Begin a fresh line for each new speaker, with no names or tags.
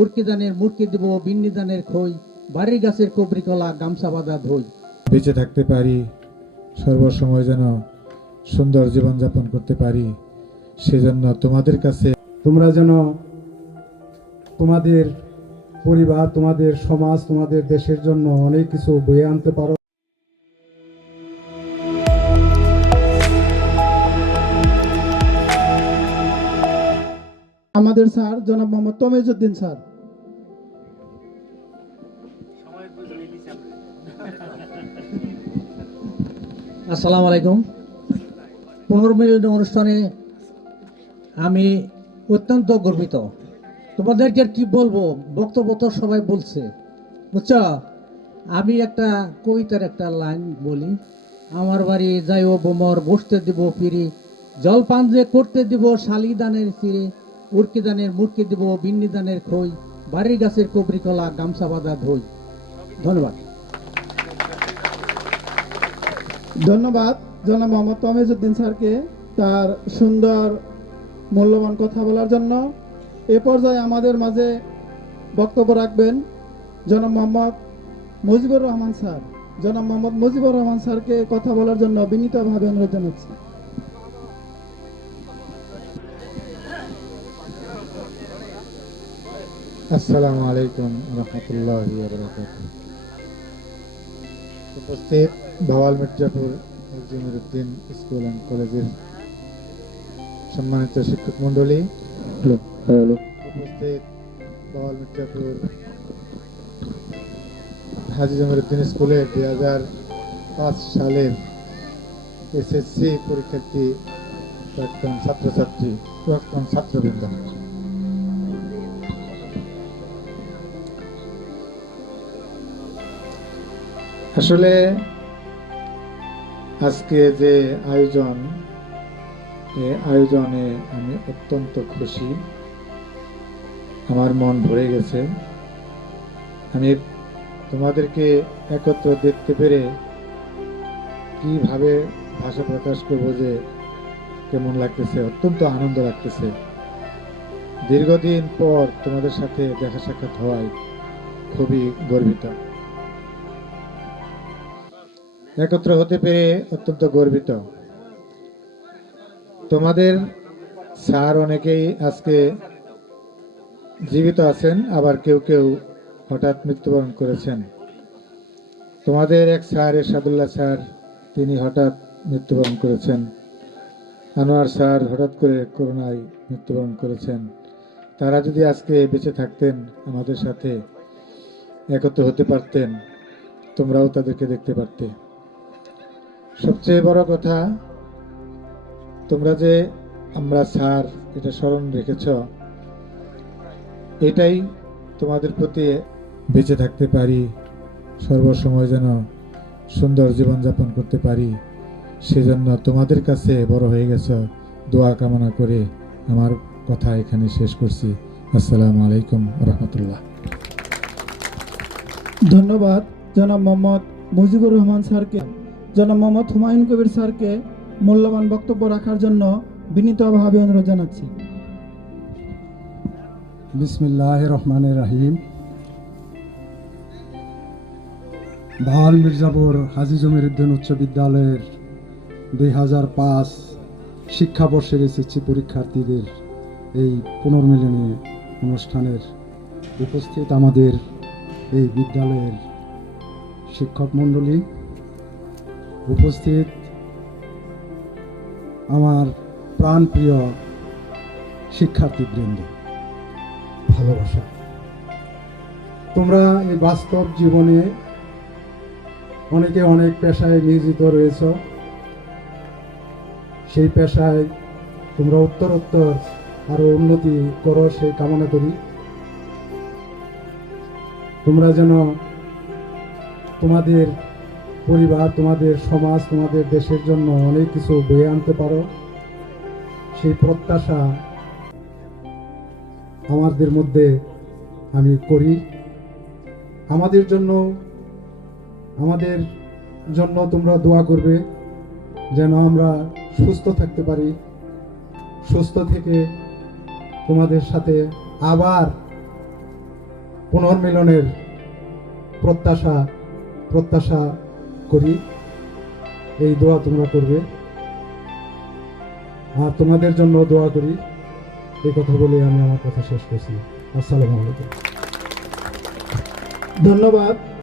উর্কি দানের মুরকি দিব বিন্নি দানের খই বাড়ির গাছের কবরি কলা গামছা বাঁধা ধই।
বেঁচে থাকতে পারি সর্বসময় যেন সুন্দর জীবনযাপন করতে পারি সেজন্য তোমাদের কাছে
তোমরা যেন তোমাদের পরিবার তোমাদের সমাজ তোমাদের দেশের জন্য অনেক কিছু বয়ে আনতে পারো। আমাদের স্যার জনাব মোহাম্মদ তমেজুদ্দিন স্যার।
আসসালামু আলাইকুম। পুনর্মিলন অনুষ্ঠানে আমি অত্যন্ত গর্বিত। তোমাদেরকে আর কি বলব, বক্তব্য তো সবাই বলছে। বুঝছ? আমি একটা কবিতার একটা লাইন বলি। আমার বাড়ি যাই যাইও বোমর, বসতে দিব ফিরি জলপান যে করতে দিব শালি দানের ফিরে উর্কি দানের মুরকি দিব বিন্নি দানের খই। বাড়ির গাছের কবরি কলা গামছা বাঁধা ধই। ধন্যবাদ।
ধন্যবাদ জনাব মোহাম্মদ তমেজুদ্দিন স্যারকে তার সুন্দর, মূল্যবান কথা বলার জন্য। এ পর্যায়ে আমাদের মাঝে বক্তব্য রাখবেন জনাব মোহাম্মদ মুজিবুর রহমান স্যার। জনাব মোহাম্মদ মুজিবুর রহমান স্যারকে কথা বলার জন্য বিনীতভাবে অনুরোধ জানাচ্ছি।
আসসালামু আলাইকুম রহমতুল্লাহ উপস্থিত ভাওয়াল মির্জাপুর জমিরুদ্দিন স্কুল অ্যান্ড কলেজের সম্মানিত শিক্ষক মন্ডলী উপস্থিত ভাওয়াল মির্জাপুর হাজি জমিরুদ্দিন স্কুলে দুই হাজার পাঁচ সালের এসএসসি পরীক্ষার্থী প্রাক্তন ছাত্রছাত্রী প্রাক্তন ছাত্রবৃন্দ। আসলে আজকে যে আয়োজন, এই আয়োজনে আমি অত্যন্ত খুশি। আমার মন ভরে গেছে। আমি তোমাদেরকে একত্র দেখতে পেরে কীভাবে ভাষা প্রকাশ করব যে কেমন লাগতেছে, অত্যন্ত আনন্দ লাগতেছে। দীর্ঘদিন পর তোমাদের সাথে দেখা সাক্ষাৎ হওয়ায় খুবই গর্বিত। একত্র হতে পেরে অত্যন্ত গর্বিত। তোমাদের স্যার অনেকেই আজকে জীবিত আছেন, আবার কেউ কেউ হঠাৎ মৃত্যুবরণ করেছেন। তোমাদের এক স্যার, এরশাদুল্লাহ স্যার, তিনি হঠাৎ মৃত্যুবরণ করেছেন। আনোয়ার স্যার হঠাৎ করে করোনায় মৃত্যুবরণ করেছেন। তারা যদি আজকে বেঁচে থাকতেন, আমাদের সাথে একত্র হতে পারতেন, তোমরাও তাদেরকে দেখতে পারতে। সবচেয়ে বড় কথা, তোমরা যে আমরা স্যার এটা স্মরণ রেখেছ, এটাই তোমাদের প্রতি বেঁচে থাকতে পারি, সর্বসময় যেন সুন্দর জীবনযাপন করতে পারি। সেজন্য তোমাদের কাছে বড় হয়ে গেছ, দোয়া কামনা করে আমার কথা এখানে শেষ করছি। আসসালামু আলাইকুম রহমতুল্লাহ।
ধন্যবাদ, জনাব মোহাম্মদ মুজিবুর রহমান স্যারকে। জনাব মোহাম্মদ হুমায়ুন কবির স্যারকে মূল্যবান বক্তব্য রাখার জন্য বিনীতভাবে অনুরোধ জানাচ্ছি। বিসমিল্লাহ রহমান রাহিম। ভাওয়াল মির্জাপুর হাজি জমির উদ্দিন উচ্চ বিদ্যালয়ের দুই হাজার পাঁচ শিক্ষাবর্ষের এসএসসি পরীক্ষার্থীদের এই পুনর্মিলনী অনুষ্ঠানের উপস্থিত আমাদের এই বিদ্যালয়ের শিক্ষক মণ্ডলী উপস্থিত আমার প্রাণপ্রিয় শিক্ষার্থীবৃন্দ। ভালোবাসা। তোমরা এই বাস্তব জীবনে অনেকে অনেক পেশায় নিয়োজিত রয়েছ। সেই পেশায় তোমরা উত্তরোত্তর আরও উন্নতি করো সেই কামনা করি। তোমরা যেন তোমাদের পরিবার, তোমাদের সমাজ, তোমাদের দেশের জন্য অনেক কিছু বয়ে আনতে পারো। সেই প্রত্যাশা আমাদের মধ্যে আমি করি। আমাদের জন্য আমাদের জন্য তোমরা দোয়া করবে, যেন আমরা সুস্থ থাকতে পারি। সুস্থ থেকে তোমাদের সাথে আবার পুনর্মিলনের প্রত্যাশা প্রত্যাশা করি। এই দোয়া তোমরা করবে। আর তোমাদের জন্য দোয়া করি। এই কথা বলে আমি আমার কথা শেষ করছি। আসসালামু আলাইকুম।
ধন্যবাদ।